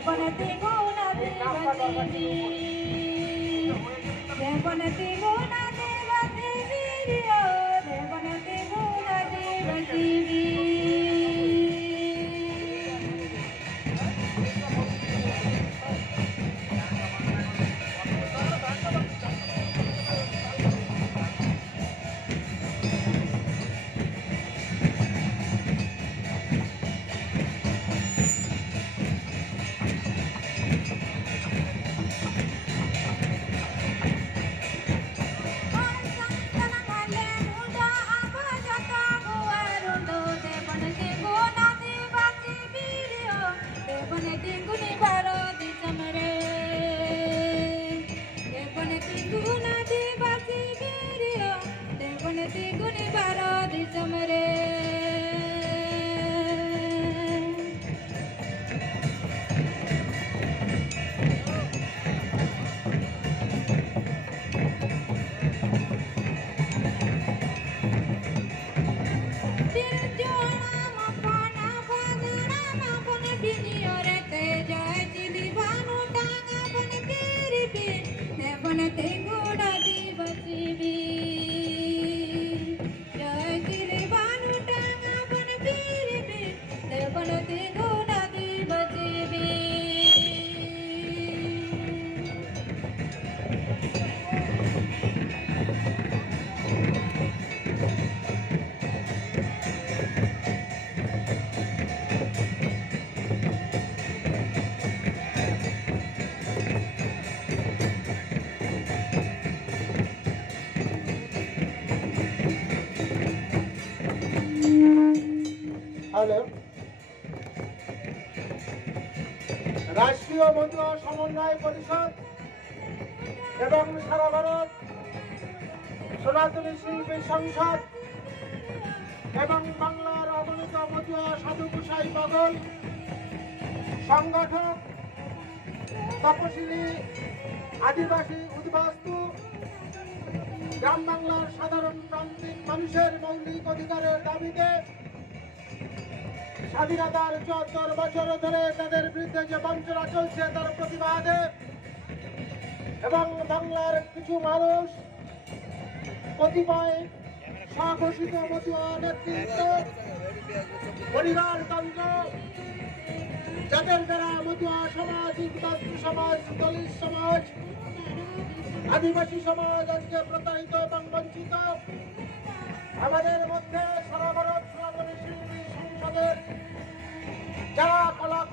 দেবনতি গুণাদিবতি দেবনতি গুণাদিবতি দেবনতি গুণাদিবতি রাষ্ট্রীয় মন্ত্র সমন্বয় পরিষদ এবং সারা ভারত সনাতনী শিল্পী সংসদ এবং বাংলার অগণিত মতুয়া সাধু গোসাই পাগল সংগঠক তপশিলি আদিবাসী উদ্বাস্তু গ্রাম বাংলার সাধারণ প্রান্তিক মানুষের মৌলিক অধিকারের দাবিতে স্বাধীনতার ৭৪ বছর ধরে তাদের বিরুদ্ধে যে বঞ্চনা চলছে তার প্রতিবাদে এবং বাংলার কিছু মানুষ কতিপয় স্বঘোষিত মতুয়া নেতৃত্ব পরিবারতন্ত্র যাদের দ্বারা মতুয়া সমাজ উদ্বাস্তু সমাজ দলিত সমাজ আদিবাসী সমাজ আজকে প্রতারিত এবং বঞ্চিত। আমাদের মধ্যে সারা ভারত সনাতনী শিল্পী সংসদের যারা কলা